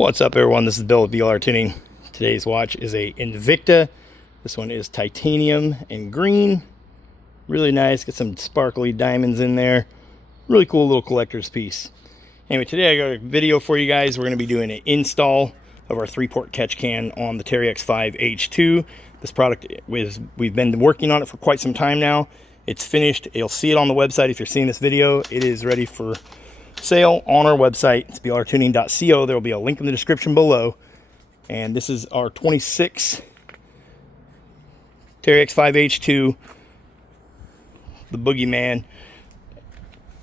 What's up, everyone? This is Bill with BLRTUNING. Today's watch is a Invicta. This one is titanium and green. Really nice. Got some sparkly diamonds in there. Really cool little collector's piece. Anyway, today I got a video for you guys. We're going to be doing an install of our 3-port catch can on the Teryx 5H2. This product we've been working on it for quite some time now. It's finished. You'll see it on the website if you're seeing this video. It is ready for sale on our website. It's blrtuning.co. There will be a link in the description below. And this is our 26 Teryx 5H2, the boogeyman.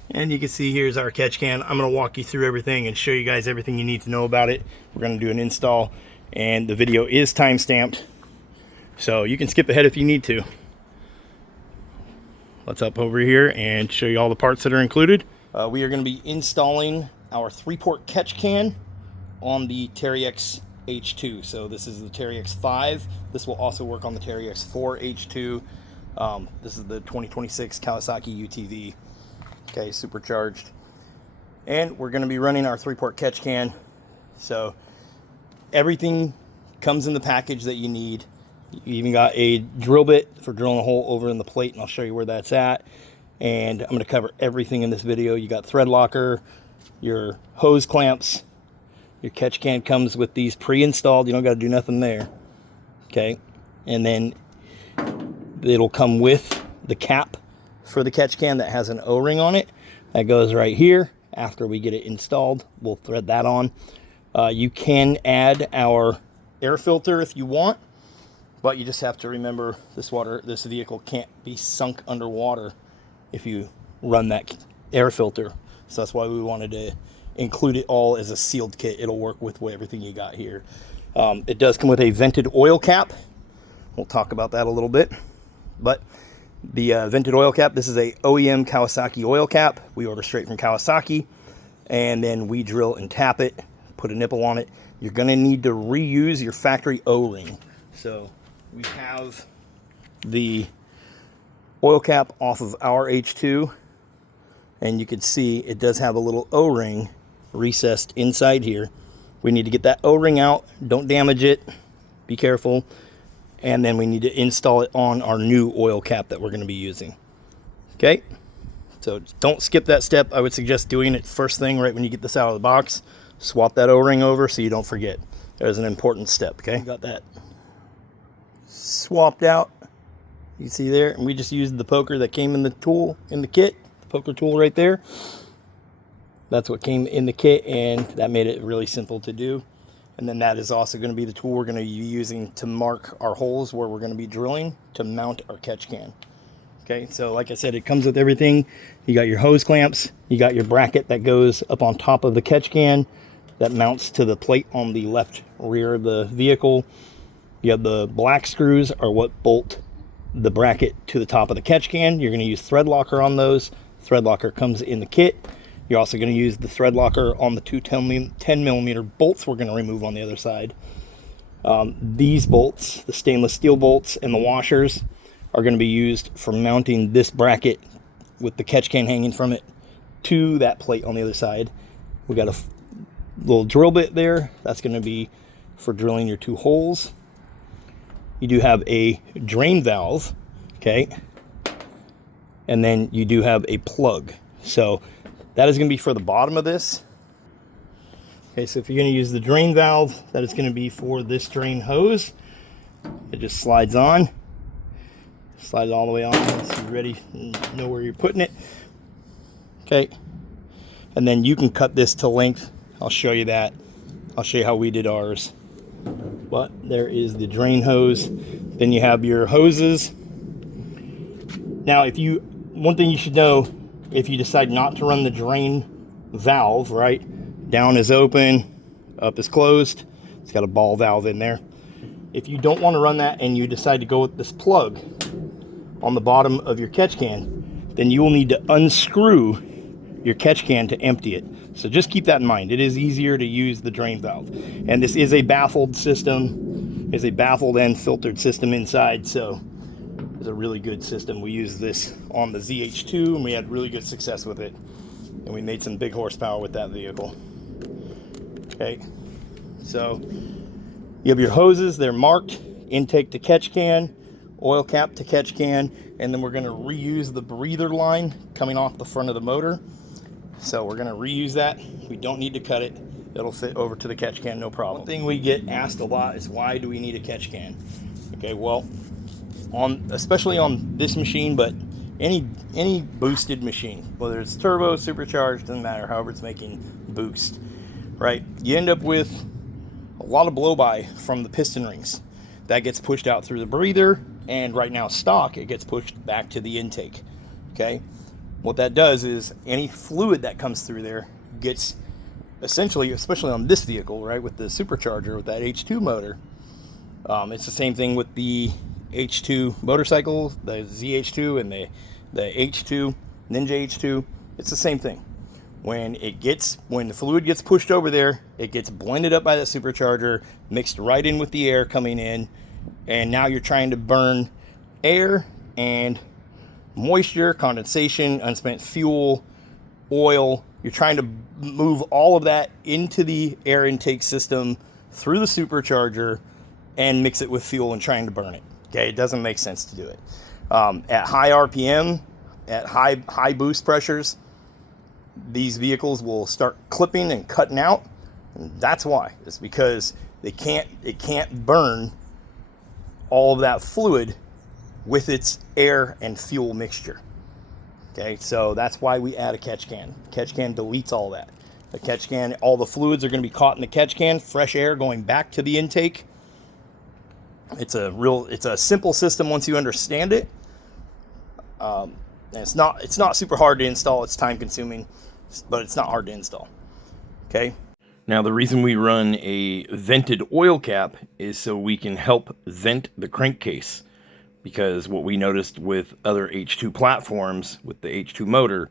And you can see here's our catch can. I'm going to walk you through everything and show you guys everything you need to know about it. We're going to do an install, and the video is time stamped, so you can skip ahead if you need to. Let's up over here and show you all the parts that are included. We are going to be installing our 3-port catch can on the Teryx H2. So this is the Teryx 5. This will also work on the Teryx 4 H2. This is the 2026 Kawasaki UTV. Okay, supercharged. And we're going to be running our 3-port catch can. So everything comes in the package that you need. You even got a drill bit for drilling a hole over in the plate, and I'll show you where that's at. And I'm going to cover everything in this video. You got thread locker, your hose clamps. Your catch can comes with these pre-installed. You don't got to do nothing there. Okay, and then it'll come with the cap for the catch can that has an O-ring on it. That goes right here. After we get it installed, we'll thread that on. You can add our air filter if you want, but you just have to remember this vehicle can't be sunk underwater if you run that air filter. So that's why we wanted to include it all as a sealed kit. It'll work with everything you got here. It does come with a vented oil cap. We'll talk about that a little bit. But the vented oil cap, this is a OEM Kawasaki oil cap. We order straight from Kawasaki, and then we drill and tap it, put a nipple on it. You're going to need to reuse your factory O-ring. So we have the oil cap off of our H2, and you can see it does have a little O-ring recessed inside here. We need to get that O-ring out. Don't damage it. Be careful. And then we need to install it on our new oil cap that we're going to be using. Okay, so don't skip that step. I would suggest doing it first thing right when you get this out of the box. Swap that O-ring over so you don't forget. There's an important step. Okay, got that swapped out. You can see there, and we just used the poker that came in the tool in the kit. The poker tool right there. That's what came in the kit, and that made it really simple to do. And then that is also going to be the tool we're going to be using to mark our holes where we're going to be drilling to mount our catch can. Okay, so like I said, it comes with everything. You got your hose clamps, you got your bracket that goes up on top of the catch can that mounts to the plate on the left rear of the vehicle. You have the black screws are what bolt the bracket to the top of the catch can. You're going to use thread locker on those. Thread locker comes in the kit. You're also going to use the thread locker on the two 10mm bolts we're going to remove on the other side. These bolts, the stainless steel bolts and the washers, are going to be used for mounting this bracket with the catch can hanging from it to that plate on the other side. We got a little drill bit there. That's going to be for drilling your 2 holes. You do have a drain valve, okay? And then you do have a plug. So that is going to be for the bottom of this. Okay, so if you're going to use the drain valve, that is going to be for this drain hose. It just slides on. Slide it all the way on so you're ready and know where you're putting it. Okay. And then you can cut this to length. I'll show you that. I'll show you how we did ours. But there is the drain hose. Then you have your hoses. Now, one thing you should know, if you decide not to run the drain valve, right, down is open, up is closed. It's got a ball valve in there. If you don't want to run that and you decide to go with this plug on the bottom of your catch can, then you will need to unscrew your catch can to empty it. So just keep that in mind. It is easier to use the drain valve. And this is a baffled system. It's a baffled and filtered system inside, so it's a really good system. We used this on the ZH2 and we had really good success with it. And we made some big horsepower with that vehicle. Okay. So you have your hoses, they're marked, intake to catch can, oil cap to catch can, and then we're going to reuse the breather line coming off the front of the motor. So we're going to reuse that. We don't need to cut it. It'll fit over to the catch can, no problem. One thing we get asked a lot is, why do we need a catch can? Okay, well, especially on this machine, but any boosted machine, whether it's turbo, supercharged, doesn't matter, however it's making boost, right? You end up with a lot of blow-by from the piston rings. That gets pushed out through the breather, and right now stock, it gets pushed back to the intake, okay? What that does is any fluid that comes through there gets essentially, especially on this vehicle, right, with the supercharger, with that H2 motor, it's the same thing with the H2 motorcycle, the ZH2 and the H2, Ninja H2, it's the same thing. When the fluid gets pushed over there, it gets blended up by the supercharger, mixed right in with the air coming in, and now you're trying to burn air and moisture, condensation, unspent fuel, oil. You're trying to move all of that into the air intake system through the supercharger and mix it with fuel and trying to burn it. Okay, it doesn't make sense to do it. At high RPM, at high boost pressures, these vehicles will start clipping and cutting out. And that's why. It's because it can't burn all of that fluid with its air and fuel mixture. Okay, so that's why we add a catch can. Catch can deletes all that. The catch can, all the fluids are going to be caught in the catch can, fresh air going back to the intake. It's a simple system once you understand it. And it's not super hard to install. It's time consuming, but it's not hard to install. Okay. Now the reason we run a vented oil cap is so we can help vent the crankcase, because what we noticed with other H2 platforms with the H2 motor,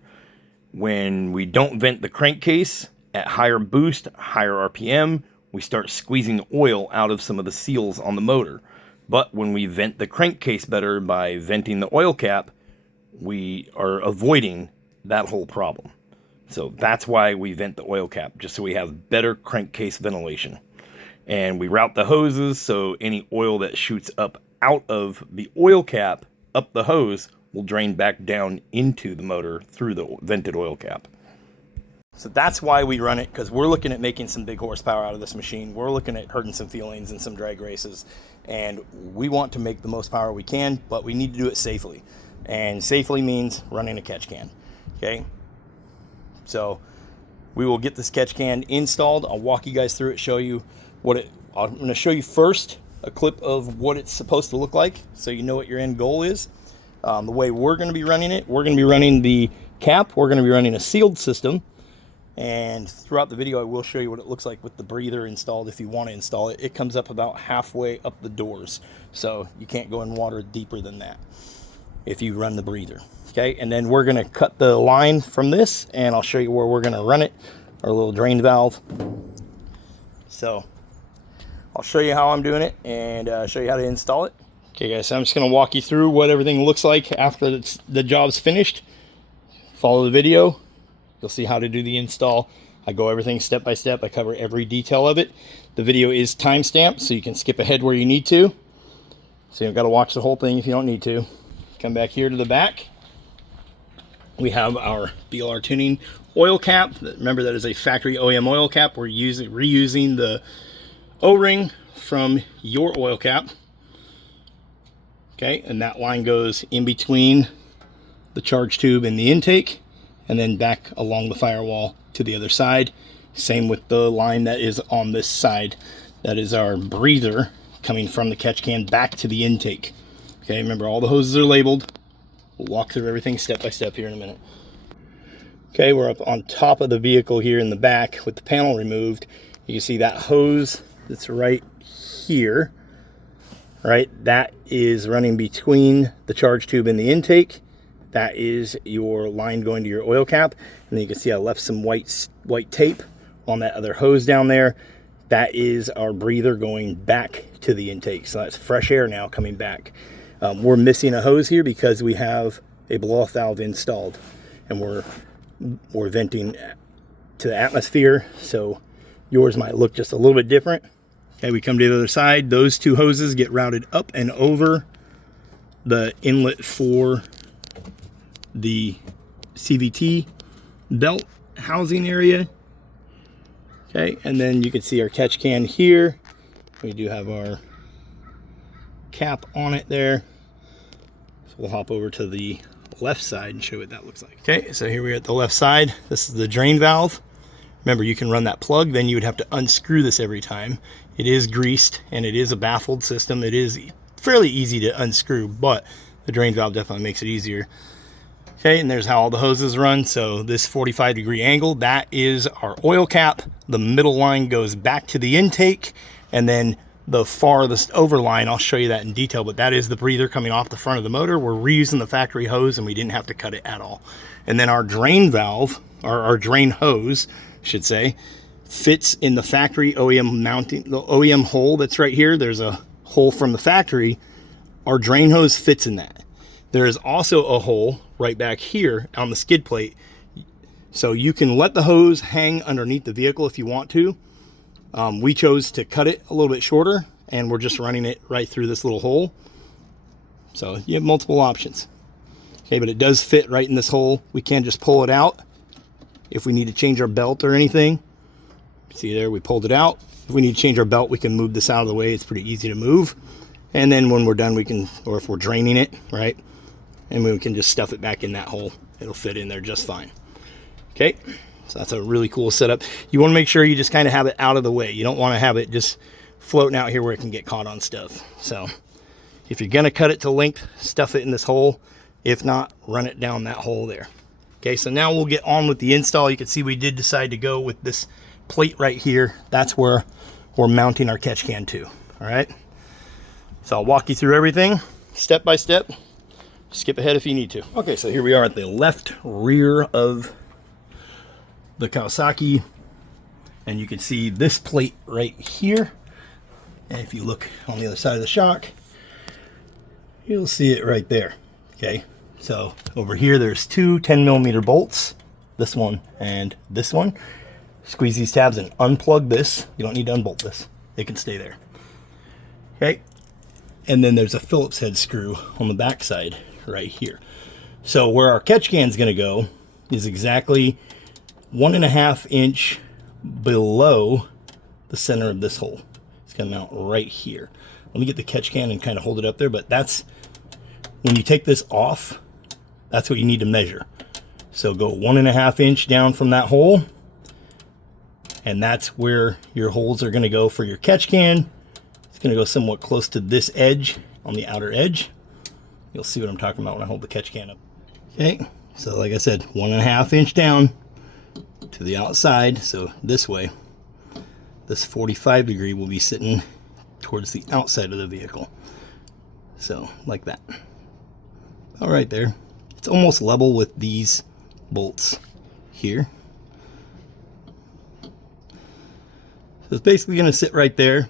when we don't vent the crankcase at higher boost, higher RPM, we start squeezing oil out of some of the seals on the motor. But when we vent the crankcase better by venting the oil cap, we are avoiding that whole problem. So that's why we vent the oil cap, just so we have better crankcase ventilation. And we route the hoses so any oil that shoots up out of the oil cap up the hose will drain back down into the motor through the vented oil cap. So that's why we run it, because we're looking at making some big horsepower out of this machine. We're looking at hurting some feelings in some drag races, and we want to make the most power we can, but we need to do it safely. And safely means running a catch can. Okay, so we will get this catch can installed. I'll walk you guys through it, show you I'm going to show you first a clip of what it's supposed to look like, so you know what your end goal is. The way we're going to be running it, we're going to be running the cap, we're going to be running a sealed system, and throughout the video I will show you what it looks like with the breather installed. If you want to install it, it comes up about halfway up the doors, so you can't go in water deeper than that if you run the breather. Okay, and then we're going to cut the line from this, and I'll show you where we're going to run it, our little drain valve. So I'll show you how I'm doing it and show you how to install it. Okay guys, so I'm just going to walk you through what everything looks like after the job's finished. Follow the video, you'll see how to do the install. I go everything step by step, I cover every detail of it. The video is timestamped, so you can skip ahead where you need to. So you don't got to watch the whole thing if you don't need to. Come back here to the back. We have our BLRTUNING oil cap. Remember, that is a factory OEM oil cap. We're reusing the O-ring from your oil cap. Okay, and that line goes in between the charge tube and the intake, and then back along the firewall to the other side. Same with the line that is on this side. That is our breather coming from the catch can back to the intake. Okay, remember, all the hoses are labeled. We'll walk through everything step by step here in a minute. Okay, we're up on top of the vehicle here in the back with the panel removed. You can see that hose that's right here, right? That is running between the charge tube and the intake. That is your line going to your oil cap. And then you can see I left some white tape on that other hose down there. That is our breather going back to the intake. So that's fresh air now coming back. We're missing a hose here because we have a blow-off valve installed, and we're venting to the atmosphere, so yours might look just a little bit different. Okay, we come to the other side. Those two hoses get routed up and over the inlet for the CVT belt housing area. Okay, and then you can see our catch can here. We do have our cap on it there. So we'll hop over to the left side and show you what that looks like. Okay, so here we are at the left side. This is the drain valve. Remember, you can run that plug, then you would have to unscrew this every time. It is greased and it is a baffled system. It is fairly easy to unscrew, but the drain valve definitely makes it easier. Okay, and there's how all the hoses run. So this 45-degree angle, that is our oil cap. The middle line goes back to the intake, and then the farthest over line, I'll show you that in detail, but that is the breather coming off the front of the motor. We're reusing the factory hose and we didn't have to cut it at all. And then our drain valve, or our drain hose, I should say, fits in the factory OEM mounting, the OEM hole that's right here. There's a hole from the factory. Our drain hose fits in that. There is also a hole right back here on the skid plate. So you can let the hose hang underneath the vehicle if you want to. We chose to cut it a little bit shorter, and we're just running it right through this little hole. So you have multiple options. Okay, but it does fit right in this hole. We can just pull it out if we need to change our belt or anything. See there, we pulled it out. If we need to change our belt, we can move this out of the way. It's pretty easy to move. And then when we're done, we can, or if we're draining it, right, and we can just stuff it back in that hole. It'll fit in there just fine. Okay, so that's a really cool setup. You want to make sure you just kind of have it out of the way. You don't want to have it just floating out here where it can get caught on stuff. So if you're going to cut it to length, stuff it in this hole. If not, run it down that hole there. Okay, so now we'll get on with the install. You can see we did decide to go with this plate right here. That's where we're mounting our catch can to. All right, so I'll walk you through everything step by step. Skip ahead if you need to. Okay, so here we are at the left rear of the Kawasaki, and you can see this plate right here. And if you look on the other side of the shock, you'll see it right there. Okay, so over here there's two 10mm bolts, this one and this one. Squeeze these tabs and unplug this. You don't need to unbolt this, it can stay there. Okay, and then there's a Phillips head screw on the back side right here. So where our catch can is going to go is exactly 1.5 inch below the center of this hole. It's going to mount right here. Let me get the catch can and kind of hold it up there, but that's when you take this off, that's what you need to measure. So go 1.5 inch down from that hole, and that's where your holes are going to go for your catch can. It's going to go somewhat close to this edge on the outer edge. You'll see what I'm talking about when I hold the catch can up. Okay, so like I said, 1.5 inch down to the outside. So this way, this 45 degree will be sitting towards the outside of the vehicle. So like that. All right there. It's almost level with these bolts here. So it's basically going to sit right there.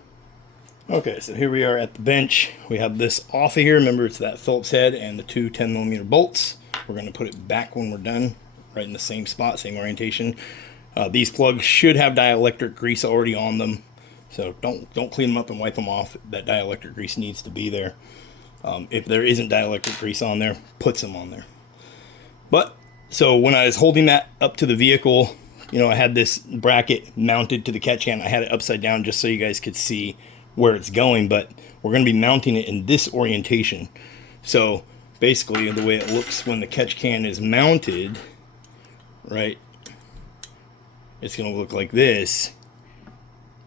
Okay, so here we are at the bench. We have this off of here. Remember, it's that Phillips head and the two 10mm bolts. We're going to put it back when we're done, right in the same spot, same orientation. These plugs should have dielectric grease already on them, so don't clean them up and wipe them off. That dielectric grease needs to be there. If there isn't dielectric grease on there, put some on there. But so when I was holding that up to the vehicle, you know, I had this bracket mounted to the catch can. I had it upside down just so you guys could see where it's going, but we're going to be mounting it in this orientation. So basically the way it looks when the catch can is mounted, right, it's going to look like this.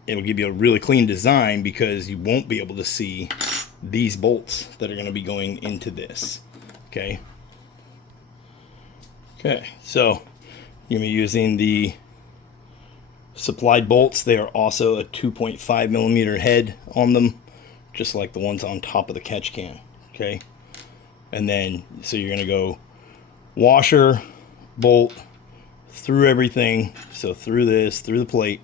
It'll give you a really clean design because you won't be able to see these bolts that are going to be going into this. Okay, so you're going to be using the supplied bolts. They are also a 2.5mm head on them, just like the ones on top of the catch can. Okay, and then so you're going to go washer, bolt through everything, so through this, through the plate,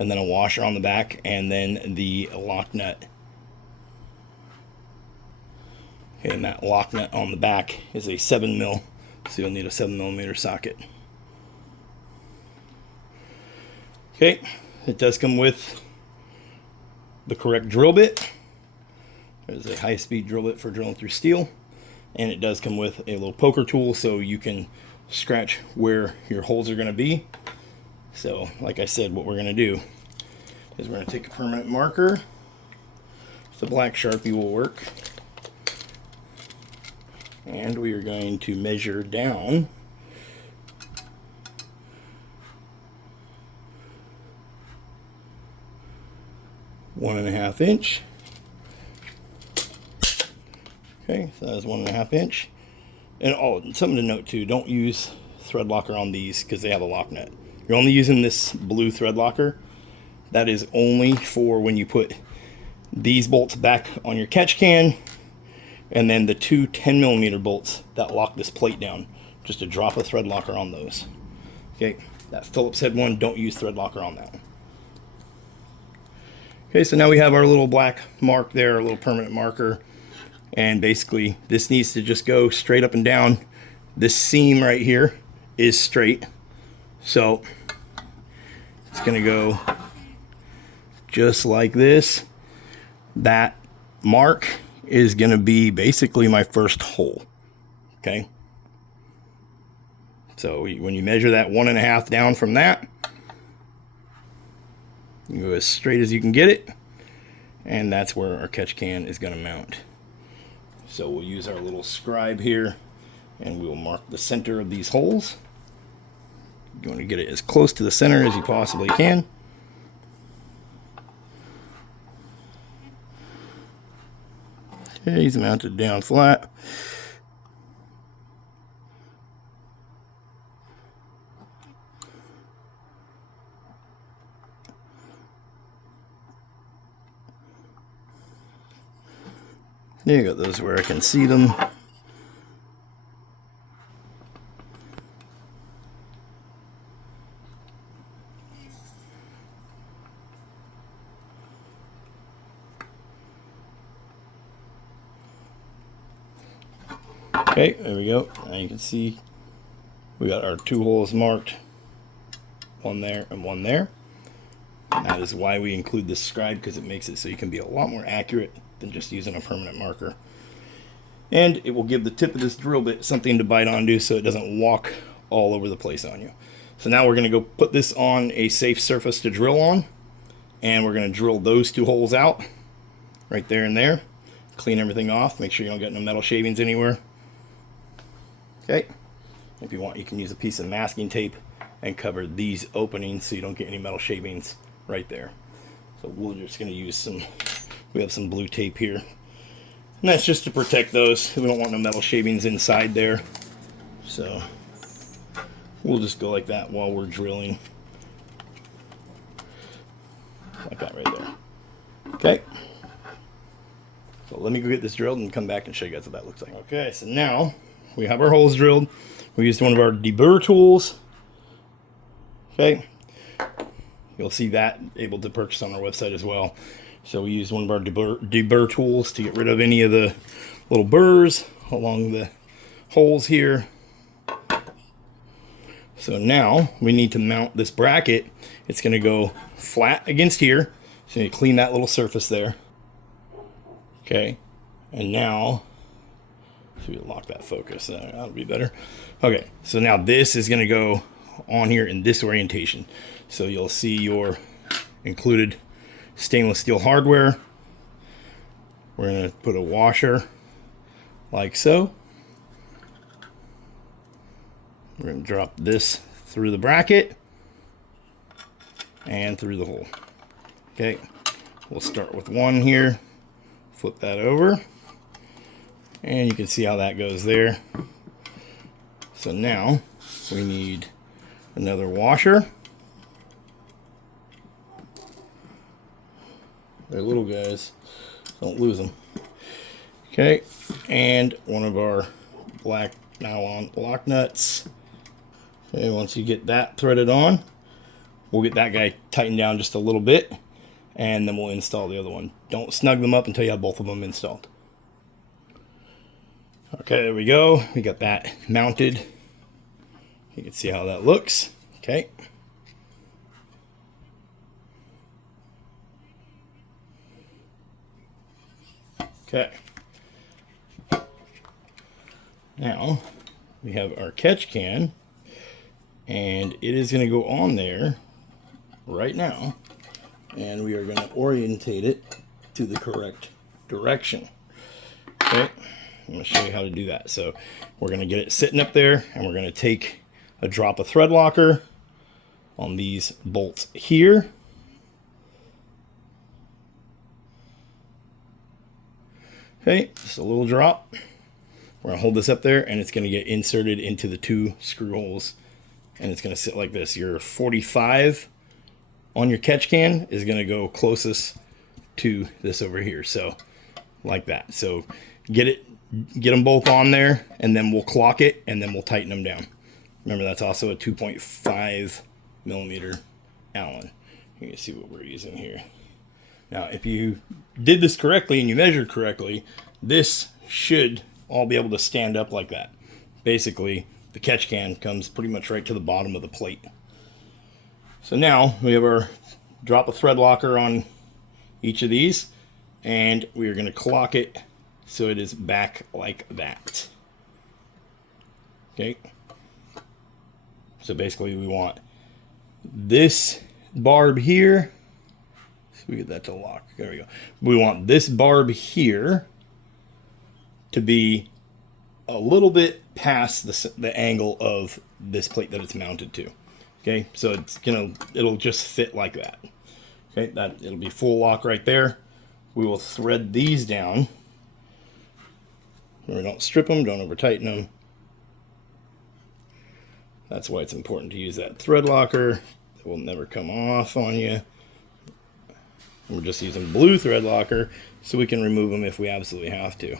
and then a washer on the back, and then the lock nut. Okay, and that lock nut on the back is a 7mm, so you'll need a 7mm socket. Okay, it does come with the correct drill bit. There's a high-speed drill bit for drilling through steel, and it does come with a little poker tool so you can scratch where your holes are going to be. So like I said, what we're going to do is we're going to take a permanent marker. The black Sharpie will work, and we are going to measure down one and a half inch. Okay, so that's 1.5 inch. And something to note too, don't use thread locker on these because they have a lock nut. You're only using this blue thread locker. That is only for when you put these bolts back on your catch can, and then the two 10mm bolts that lock this plate down. Just a drop of thread locker on those. Okay, that Phillips head one, don't use thread locker on that one. Okay, so now we have our little black mark there, a little permanent marker. And basically this needs to just go straight up and down. This seam right here is straight, so it's gonna go just like this. That mark is gonna be basically my first hole. Okay, so when you measure that 1.5 down from that, you go as straight as you can get it, and that's where our catch can is gonna mount. So we'll use our little scribe here, and we'll mark the center of these holes. You want to get it as close to the center as you possibly can. Okay, he's mounted down flat. There you go, those where I can see them. Okay, there we go. Now you can see we got our 2 holes marked, one there and one there. And that is why we include this scribe, because it makes it so you can be a lot more accurate than just using a permanent marker. And it will give the tip of this drill bit something to bite onto so it doesn't walk all over the place on you. So now we're going to go put this on a safe surface to drill on, and we're going to drill those 2 holes out right there and there. Clean everything off, make sure you don't get no metal shavings anywhere. Okay, if you want, you can use a piece of masking tape and cover these openings so you don't get any metal shavings right there. So we're just going to use some, we have some blue tape here, and that's just to protect those. We don't want no metal shavings inside there. So we'll just go like that while we're drilling. Like that right there. Okay. So let me go get this drilled and come back and show you guys what that looks like. Okay, so now we have our holes drilled. We used one of our deburr tools. Okay. You'll see that able to purchase on our website as well. So we used one of our deburr tools to get rid of any of the little burrs along the holes here. So now we need to mount this bracket. It's going to go flat against here. So you clean that little surface there. Okay. And now, so we lock that focus. That'll be better. Okay. So now this is going to go on here in this orientation. So you'll see your included stainless steel hardware. We're going to put a washer like so. We're going to drop this through the bracket and through the hole. Okay, we'll start with one here, flip that over, and you can see how that goes there. So now we need another washer. They're little guys, don't lose them. Okay, and one of our black nylon lock nuts. Okay, once you get that threaded on, we'll get that guy tightened down just a little bit, and then we'll install the other one. Don't snug them up until you have both of them installed. Okay, there we go. We got that mounted. You can see how that looks. Okay. Okay. Now we have our catch can, and it is going to go on there right now, and we are going to orientate it to the correct direction. Okay, I'm going to show you how to do that. So we're going to get it sitting up there, and we're going to take a drop of thread locker on these bolts here. Okay, just a little drop. We're gonna hold this up there, and it's gonna get inserted into the 2 screw holes, and it's gonna sit like this. Your 45 on your catch can is gonna go closest to this over here, so like that. So get them both on there, and then we'll clock it, and then we'll tighten them down. Remember, that's also a 2.5 millimeter Allen. You can see what we're using here. Now, if you did this correctly and you measured correctly, this should all be able to stand up like that. Basically, the catch can comes pretty much right to the bottom of the plate. So now we have our drop of thread locker on each of these, and we are going to clock it so it is back like that. Okay. So basically we want this barb here. So we get that to lock. There we go. We want this barb here to be a little bit past the angle of this plate that it's mounted to. Okay, so it'll just fit like that. Okay, it'll be full lock right there. We will thread these down. We don't strip them, don't over tighten them. That's why it's important to use that thread locker. It will never come off on you. And we're just using blue thread locker so we can remove them if we absolutely have to.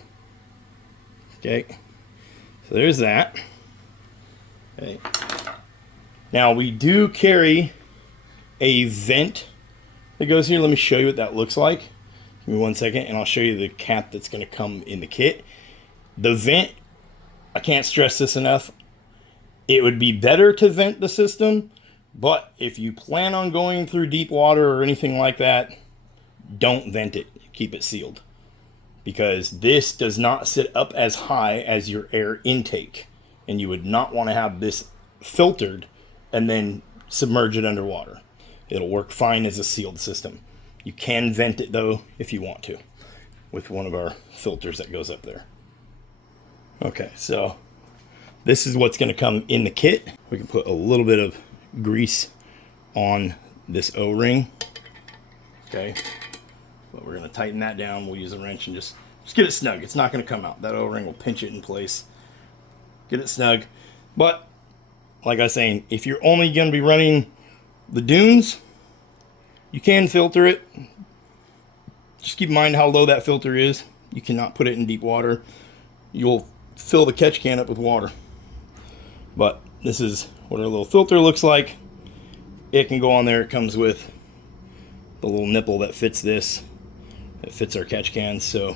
Okay, so there's that. Okay. Now we do carry a vent that goes here. Let me show you what that looks like. Give me 1 second, and I'll show you the cap that's going to come in the kit. The vent, I can't stress this enough. It would be better to vent the system, but if you plan on going through deep water or anything like that, don't vent it. Keep it sealed, because this does not sit up as high as your air intake, and you would not want to have this filtered and then submerge it underwater. It'll work fine as a sealed system. You can vent it though if you want to with one of our filters that goes up there. Okay, so this is what's going to come in the kit. We can put a little bit of grease on this O-ring. Okay, but we're going to tighten that down. We'll use a wrench and just get it snug. It's not going to come out. That O-ring will pinch it in place. Get it snug. But like I was saying, if you're only going to be running the dunes, you can filter it. Just keep in mind how low that filter is. You cannot put it in deep water. You'll fill the catch can up with water. But this is what our little filter looks like. It can go on there. It comes with the little nipple that fits this. It fits our catch cans, so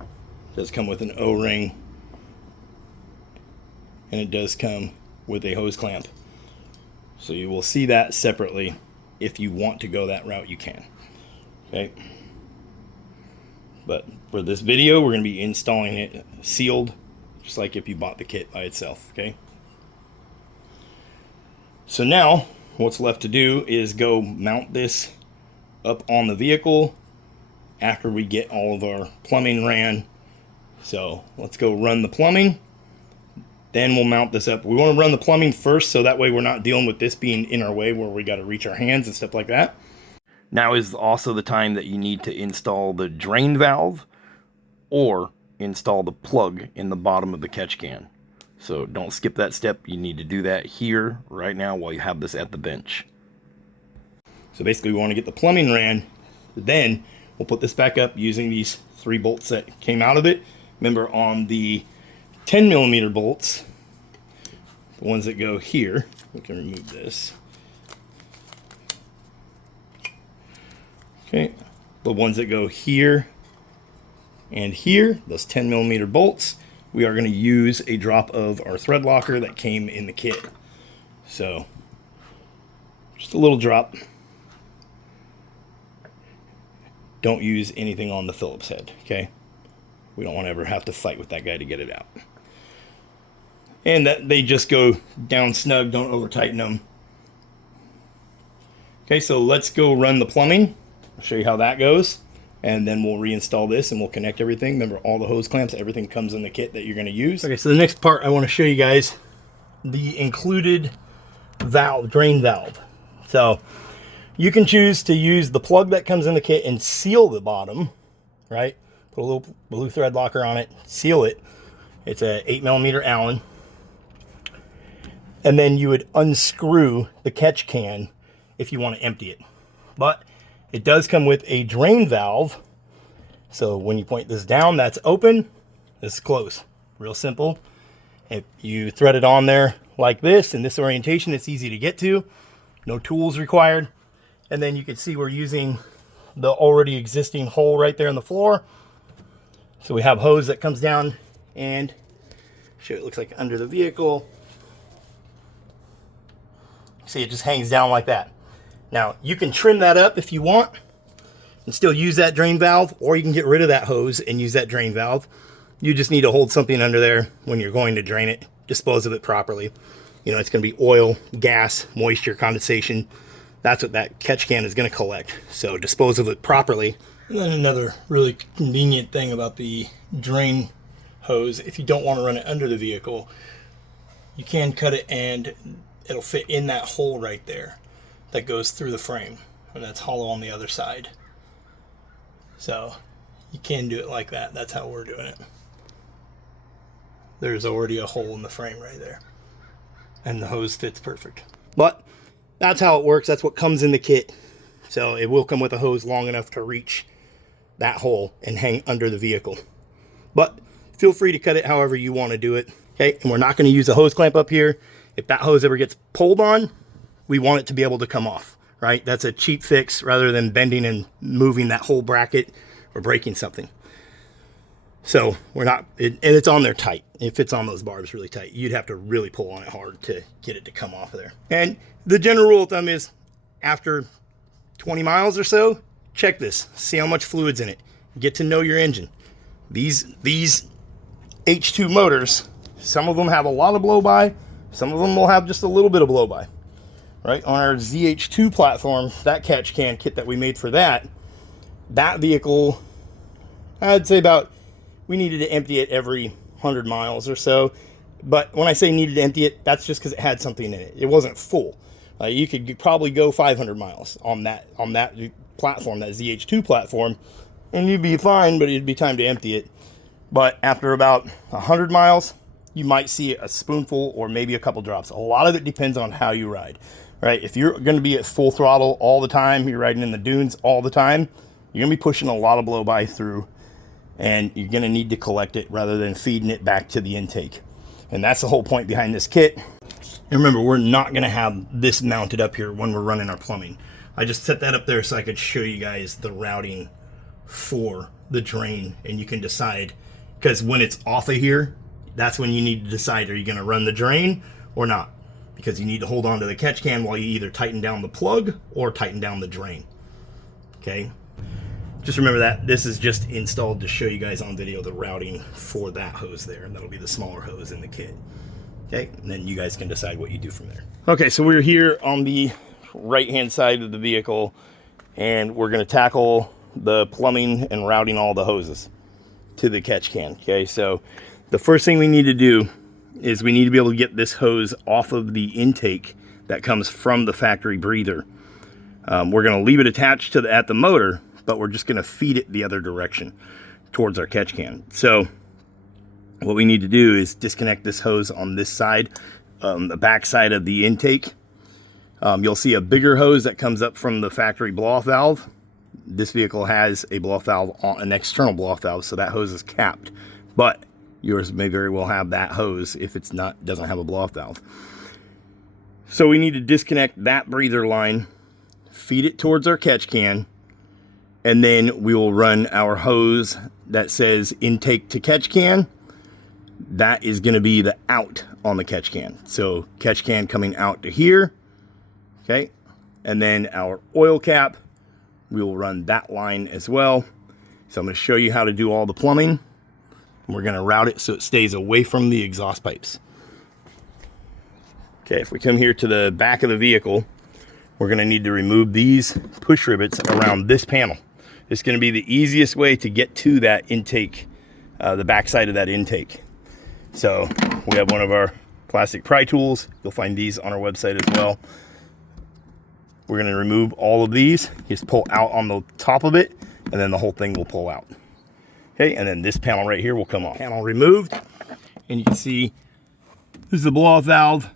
it does come with an O-ring. And it does come with a hose clamp. So you will see that separately. If you want to go that route, you can. Okay. But for this video, we're going to be installing it sealed, just like if you bought the kit by itself. Okay. So now, what's left to do is go mount this up on the vehicle after we get all of our plumbing ran. So let's go run the plumbing. Then we'll mount this up. We want to run the plumbing first, so that way we're not dealing with this being in our way where we got to reach our hands and stuff like that. Now is also the time that you need to install the drain valve or install the plug in the bottom of the catch can. So don't skip that step. You need to do that here right now while you have this at the bench. So basically we want to get the plumbing ran. Then we'll put this back up using these 3 bolts that came out of it. Remember, on the 10mm bolts, the ones that go here, we can remove this. Okay, the ones that go here and here, those 10mm bolts, we are going to use a drop of our thread locker that came in the kit. So just a little drop. don't use anything on the Phillips head, okay? We don't want to ever have to fight with that guy to get it out. And that they just go down snug, don't over tighten them. Okay, so let's go run the plumbing. I'll show you how that goes. And then we'll reinstall this and we'll connect everything. Remember, all the hose clamps, everything comes in the kit that you're going to use. Okay, so the next part I want to show you guys the included valve, drain valve. So you can choose to use the plug that comes in the kit and seal the bottom, right? Put a little blue thread locker on it, seal it. It's a 8mm Allen. And then you would unscrew the catch can if you want to empty it. But it does come with a drain valve. So when you point this down, that's open, this is closed. Real simple. If you thread it on there like this, in this orientation, it's easy to get to. No tools required. And then you can see we're using the already existing hole right there in the floor. So we have hose that comes down and show it looks like under the vehicle. See, it just hangs down like that. Now, you can trim that up if you want and still use that drain valve, or you can get rid of that hose and use that drain valve. You just need to hold something under there when you're going to drain it, dispose of it properly. You know, it's going to be oil, gas, moisture, condensation. That's what that catch can is going to collect. So dispose of it properly. And then another really convenient thing about the drain hose, if you don't want to run it under the vehicle, you can cut it and it'll fit in that hole right there that goes through the frame, and that's hollow on the other side. So you can do it like that. That's how we're doing it. There's already a hole in the frame right there, and the hose fits perfect. But that's how it works. That's what comes in the kit. So it will come with a hose long enough to reach that hole and hang under the vehicle. But feel free to cut it however you want to do it. Okay, and we're not going to use a hose clamp up here. If that hose ever gets pulled on, we want it to be able to come off, right? That's a cheap fix rather than bending and moving that whole bracket or breaking something. So we're not, and it's on there tight. It fits on those barbs really tight. You'd have to really pull on it hard to get it to come off of there. And the general rule of thumb is after 20 miles or so, check this, see how much fluid's in it. Get to know your engine. These H2 motors, some of them have a lot of blow-by, some of them will have just a little bit of blow-by. Right, on our ZH2 platform, that catch can kit that we made for that vehicle, I'd say we needed to empty it every 100 miles or so. But when I say needed to empty it, that's just because it had something in it. It wasn't full. You could probably go 500 miles on that platform, that ZH2 platform, and you'd be fine, but it'd be time to empty it. But after about 100 miles, you might see a spoonful or maybe a couple drops. A lot of it depends on how you ride. Right, if you're going to be at full throttle all the time, you're riding in the dunes all the time, you're going to be pushing a lot of blow-by through, and you're going to need to collect it rather than feeding it back to the intake. And that's the whole point behind this kit. And remember, we're not going to have this mounted up here when we're running our plumbing. I just set that up there so I could show you guys the routing for the drain, and you can decide, because when it's off of here, that's when you need to decide, are you going to run the drain or not? Because you need to hold on to the catch can while you either tighten down the plug or tighten down the drain. Okay, just remember that this is just installed to show you guys on video the routing for that hose there, and that'll be the smaller hose in the kit. Okay, and then you guys can decide what you do from there. Okay, so we're here on the right hand side of the vehicle, and we're going to tackle the plumbing and routing all the hoses to the catch can. Okay, so the first thing we need to do is we need to be able to get this hose off of the intake that comes from the factory breather. We're going to leave it attached to at the motor, but we're just going to feed it the other direction towards our catch can. So what we need to do is disconnect this hose on this side, the back side of the intake. You'll see a bigger hose that comes up from the factory blow-off valve. This vehicle has a blow-off valve, an external blow-off valve, so that hose is capped. But yours may very well have that hose if it's not, doesn't have a blow-off valve. So we need to disconnect that breather line, feed it towards our catch can, and then we will run our hose that says intake to catch can. That is going to be the out on the catch can. So catch can coming out to here, okay? And then our oil cap we will run that line as well. So I'm going to show you how to do all the plumbing. We're going to route it so it stays away from the exhaust pipes. Okay, if we come here to the back of the vehicle, we're going to need to remove these push rivets around this panel. It's going to be the easiest way to get to that intake, the back side of that intake. So we have one of our plastic pry tools. You'll find these on our website as well. We're going to remove all of these. Just pull out on the top of it, and then the whole thing will pull out. Okay, and then this panel right here will come off. Panel removed, and you can see this is the blow-off valve.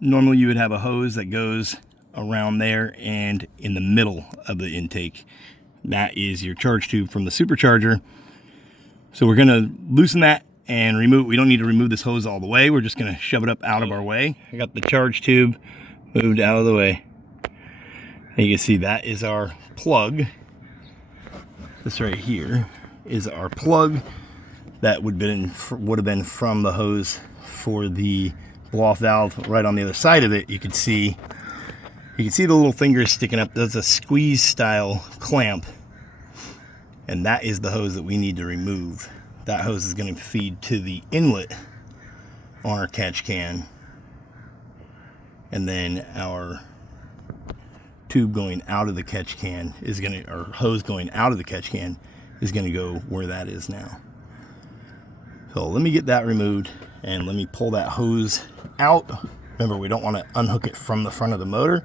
Normally you would have a hose that goes around there and in the middle of the intake. That is your charge tube from the supercharger. So we're going to loosen that and remove. We don't need to remove this hose all the way. We're just going to shove it up out of our way. I got the charge tube moved out of the way. And you can see that is our plug. This right here is our plug that would have been from the hose for the blow-off valve. Right on the other side of it, you can see the little fingers sticking up. That's a squeeze style clamp, and that is the hose that we need to remove. That hose is going to feed to the inlet on our catch can, and then our tube going out of the catch can is going to, or hose going out of the catch can is going to go where that is now. So let me get that removed and let me pull that hose out. Remember, we don't want to unhook it from the front of the motor.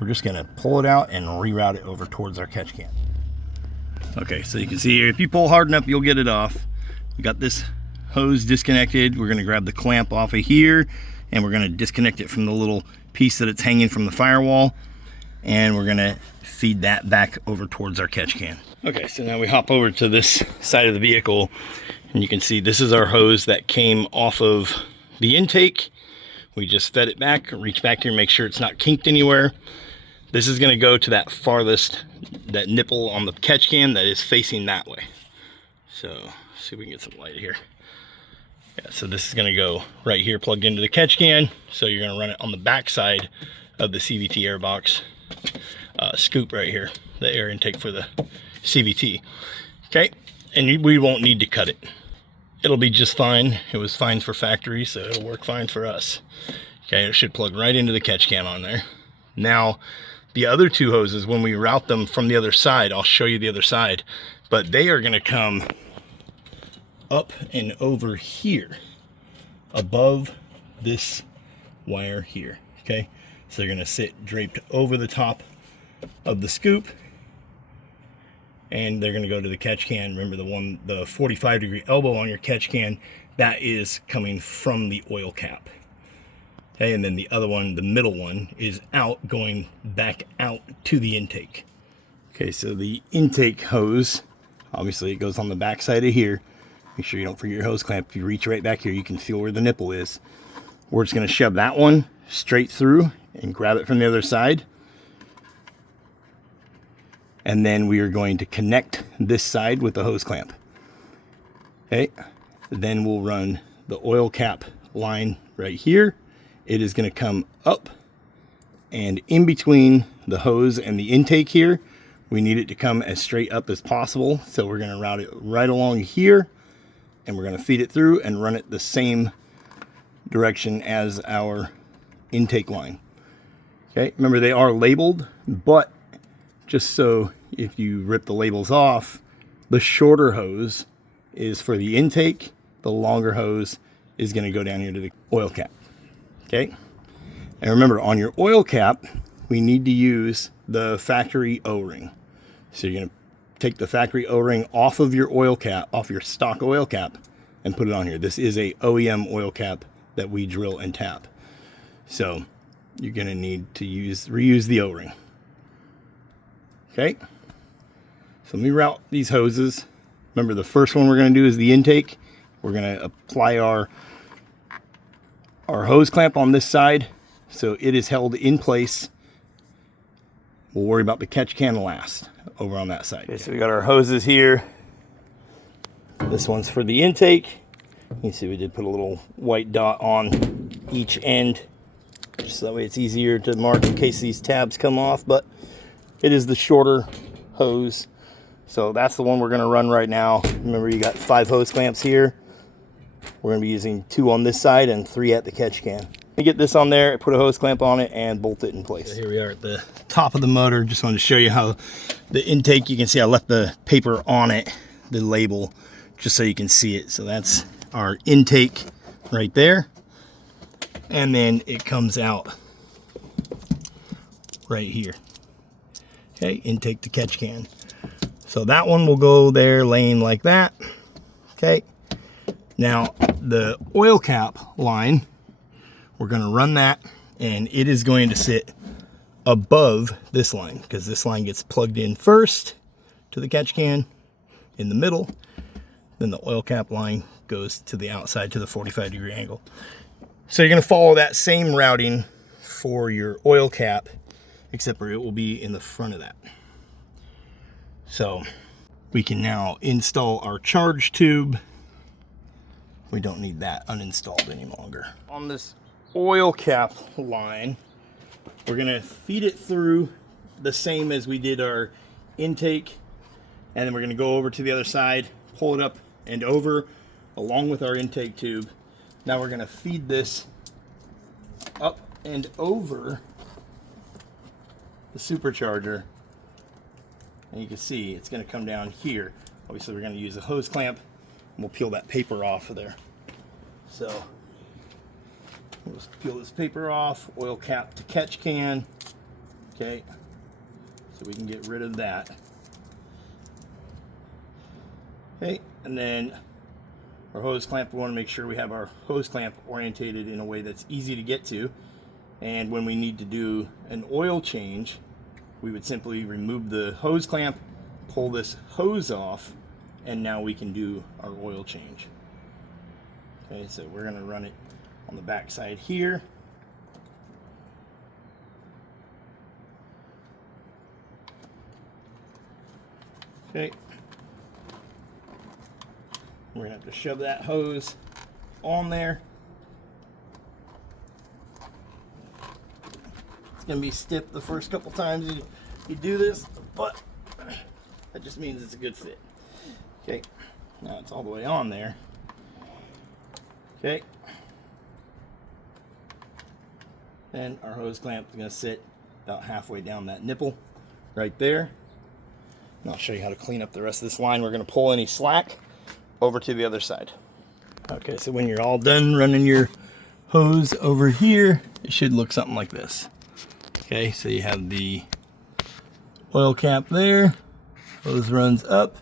We're just going to pull it out and reroute it over towards our catch can. Okay, so you can see here, if you pull hard enough, you'll get it off. We got this hose disconnected. We're going to grab the clamp off of here, and we're going to disconnect it from the little piece that it's hanging from the firewall, and we're going to feed that back over towards our catch can. Okay, so now we hop over to this side of the vehicle, and you can see this is our hose that came off of the intake. We just fed it back, reach back here, make sure it's not kinked anywhere. This is going to go to that farthest, that nipple on the catch can that is facing that way. So, see if we can get some light here. Yeah, so this is going to go right here, plugged into the catch can. So you're going to run it on the back side of the CVT air box scoop right here, the air intake for the CVT. Okay, and we won't need to cut it. It'll be just fine. It was fine for factory, so it'll work fine for us. Okay, it should plug right into the catch can on there. Now, the other two hoses, when we route them from the other side, I'll show you the other side, but they are going to come up and over here, above this wire here. Okay, so they're going to sit draped over the top of the scoop, and they're going to go to the catch can. Remember, the 45-degree elbow on your catch can, that is coming from the oil cap. Okay, and then the other one, the middle one, is out, going back out to the intake. Okay, so the intake hose, obviously it goes on the back side of here. Make sure you don't forget your hose clamp. If you reach right back here, you can feel where the nipple is. We're just going to shove that one straight through and grab it from the other side. And then we are going to connect this side with the hose clamp. Okay, then we'll run the oil cap line right here. It is going to come up, and in between the hose and the intake here, we need it to come as straight up as possible. So we're going to route it right along here, and we're going to feed it through and run it the same direction as our intake line. Okay, remember, they are labeled, but just so if you rip the labels off, the shorter hose is for the intake, the longer hose is going to go down here to the oil cap. Okay, and remember, on your oil cap, we need to use the factory O-ring. So you're going to take the factory O-ring off of your oil cap, off your stock oil cap, and put it on here. This is a OEM oil cap that we drill and tap. So you're going to need to reuse the O-ring. Okay, so let me route these hoses. Remember, the first one we're going to do is the intake. We're going to apply our hose clamp on this side, so it is held in place. We'll worry about the catch can last over on that side. Okay, so we got our hoses here. This one's for the intake. You can see we did put a little white dot on each end, just so that way it's easier to mark in case these tabs come off, but it is the shorter hose. So that's the one we're going to run right now. Remember, you got 5 hose clamps here. We're going to be using 2 on this side and 3 at the catch can. You get this on there, put a hose clamp on it, and bolt it in place. So here we are at the top of the motor. Just wanted to show you how the intake, you can see I left the paper on it, the label, just so you can see it. So that's our intake right there. And then it comes out right here. Okay, intake to catch can. So that one will go there laying like that. Okay. Now the oil cap line, we're going to run that, and it is going to sit above this line because this line gets plugged in first to the catch can in the middle. Then the oil cap line goes to the outside to the 45-degree angle. So you're going to follow that same routing for your oil cap, except for it will be in the front of that. So we can now install our charge tube. We don't need that uninstalled any longer. On this oil cap line, we're gonna feed it through the same as we did our intake, and then we're gonna go over to the other side, pull it up and over along with our intake tube. Now we're gonna feed this up and over the supercharger, and you can see it's going to come down here. Obviously we're going to use a hose clamp, and we'll peel that paper off of there. So we'll just peel this paper off, oil cap to catch can. Okay, so we can get rid of that. Okay, and then our hose clamp, we want to make sure we have our hose clamp orientated in a way that's easy to get to. And when we need to do an oil change, we would simply remove the hose clamp, pull this hose off, and now we can do our oil change. Okay, so we're going to run it on the back side here. Okay. We're going to have to shove that hose on there. It's going to be stiff the first couple times you do this, but that just means it's a good fit. Okay, now it's all the way on there. Okay. Then our hose clamp is going to sit about halfway down that nipple right there. And I'll show you how to clean up the rest of this line. We're going to pull any slack over to the other side. Okay, so when you're all done running your hose over here, it should look something like this. Okay, so you have the oil cap there, hose runs up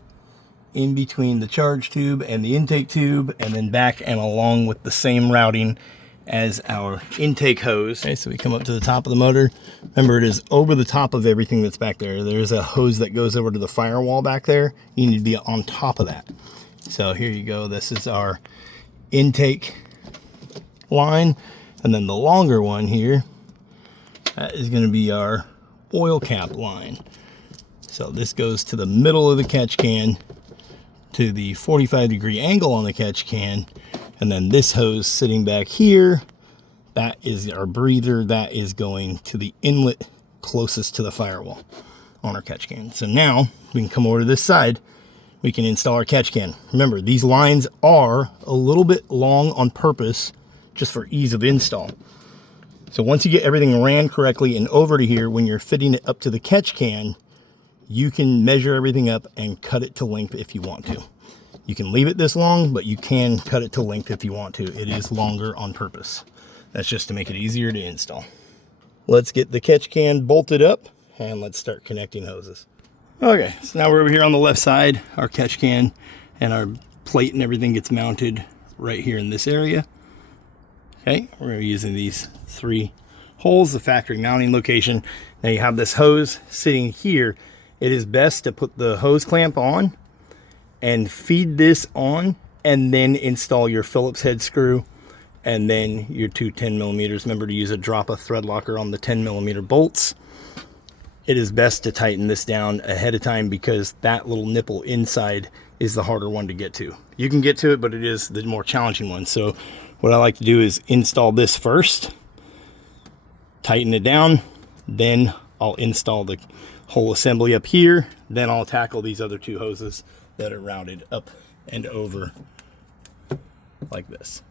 in between the charge tube and the intake tube, and then back and along with the same routing as our intake hose. Okay, so we come up to the top of the motor. Remember, it is over the top of everything that's back there. There's a hose that goes over to the firewall back there. You need to be on top of that. So here you go. This is our intake line, and then the longer one here, that is going to be our oil cap line. So this goes to the middle of the catch can, to the 45-degree angle on the catch can, and then this hose sitting back here, that is our breather. That is going to the inlet closest to the firewall on our catch can. So now we can come over to this side. We can install our catch can. Remember, these lines are a little bit long on purpose just for ease of install. So once you get everything ran correctly and over to here, when you're fitting it up to the catch can, you can measure everything up and cut it to length if you want to. You can leave it this long, but you can cut it to length if you want to. It is longer on purpose. That's just to make it easier to install. Let's get the catch can bolted up and let's start connecting hoses. Okay, so now we're over here on the left side. Our catch can and our plate and everything gets mounted right here in this area. Okay, we're using these 3 holes, the factory mounting location. Now you have this hose sitting here. It is best to put the hose clamp on and feed this on, and then install your Phillips head screw and then your 2 10mm. Remember to use a drop of thread locker on the 10mm bolts. It is best to tighten this down ahead of time because that little nipple inside is the harder one to get to. You can get to it, but it is the more challenging one. So what I like to do is install this first, tighten it down, then I'll install the whole assembly up here. Then I'll tackle these other 2 hoses that are routed up and over like this.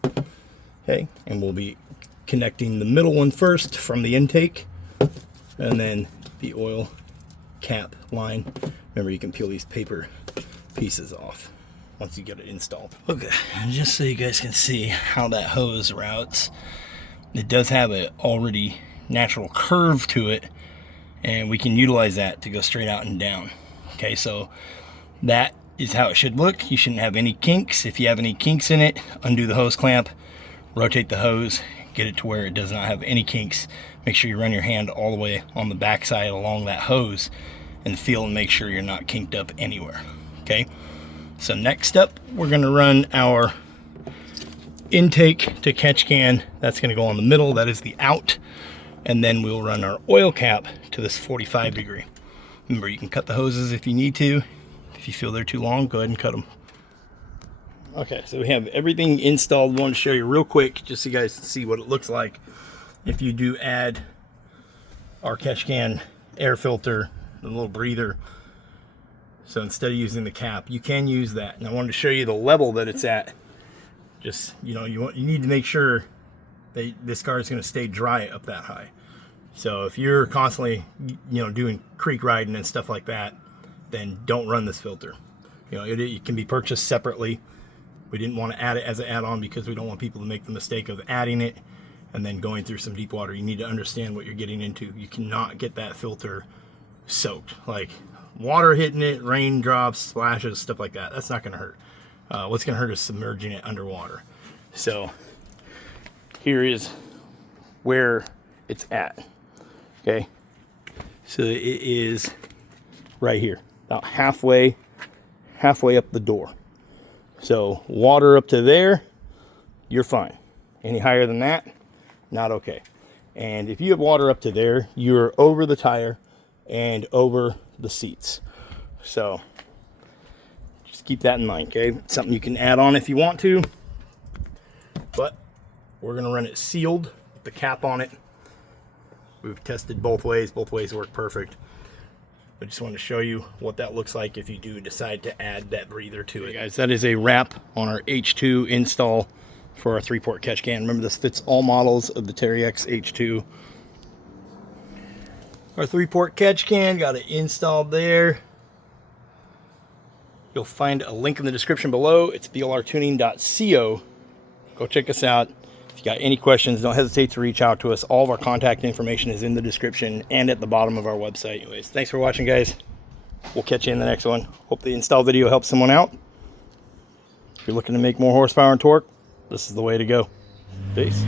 Okay, and we'll be connecting the middle one first from the intake, and then the oil cap line. Remember, you can peel these paper pieces off once you get it installed. Okay, just so you guys can see how that hose routes, it does have an already natural curve to it, and we can utilize that to go straight out and down. Okay, so that is how it should look. You shouldn't have any kinks. If you have any kinks in it, undo the hose clamp, rotate the hose, get it to where it does not have any kinks. Make sure you run your hand all the way on the back side along that hose and feel and make sure you're not kinked up anywhere. Okay, so next up, we're going to run our intake to catch can. That's going to go on the middle. That is the out. And then we'll run our oil cap to this 45 degree. Remember, you can cut the hoses if you need to. If you feel they're too long, go ahead and cut them. Okay, so we have everything installed. I want to show you real quick just so you guys can see what it looks like if you do add our catch can air filter, the little breather. So instead of using the cap, you can use that. And I wanted to show you the level that it's at. Just, you know, you need to make sure that this car is going to stay dry up that high. So if you're constantly, you know, doing creek riding and stuff like that, then don't run this filter. You know, it can be purchased separately. We didn't want to add it as an add-on because we don't want people to make the mistake of adding it and then going through some deep water. You need to understand what you're getting into. You cannot get that filter soaked. Like water hitting it, raindrops, splashes, stuff like that. That's not going to hurt. What's going to hurt is submerging it underwater. So here is where it's at. Okay, so it is right here, about halfway up the door. So water up to there, you're fine. Any higher than that, not okay. And if you have water up to there, you're over the tire and over the seats. So just keep that in mind, okay? It's something you can add on if you want to, but we're gonna run it sealed with the cap on it. We've tested both ways work perfect. I just wanted to show you what that looks like if you do decide to add that breather to it. Guys, that is a wrap on our H2 install for our 3-port catch can. Remember, this fits all models of the Teryx H2. Our 3-port catch can, got it installed there. You'll find a link in the description below. It's blrtuning.co. Go check us out. If you got any questions, don't hesitate to reach out to us. All of our contact information is in the description and at the bottom of our website. Anyways, thanks for watching, guys. We'll catch you in the next one. Hope the install video helps someone out. If you're looking to make more horsepower and torque, this is the way to go. Peace.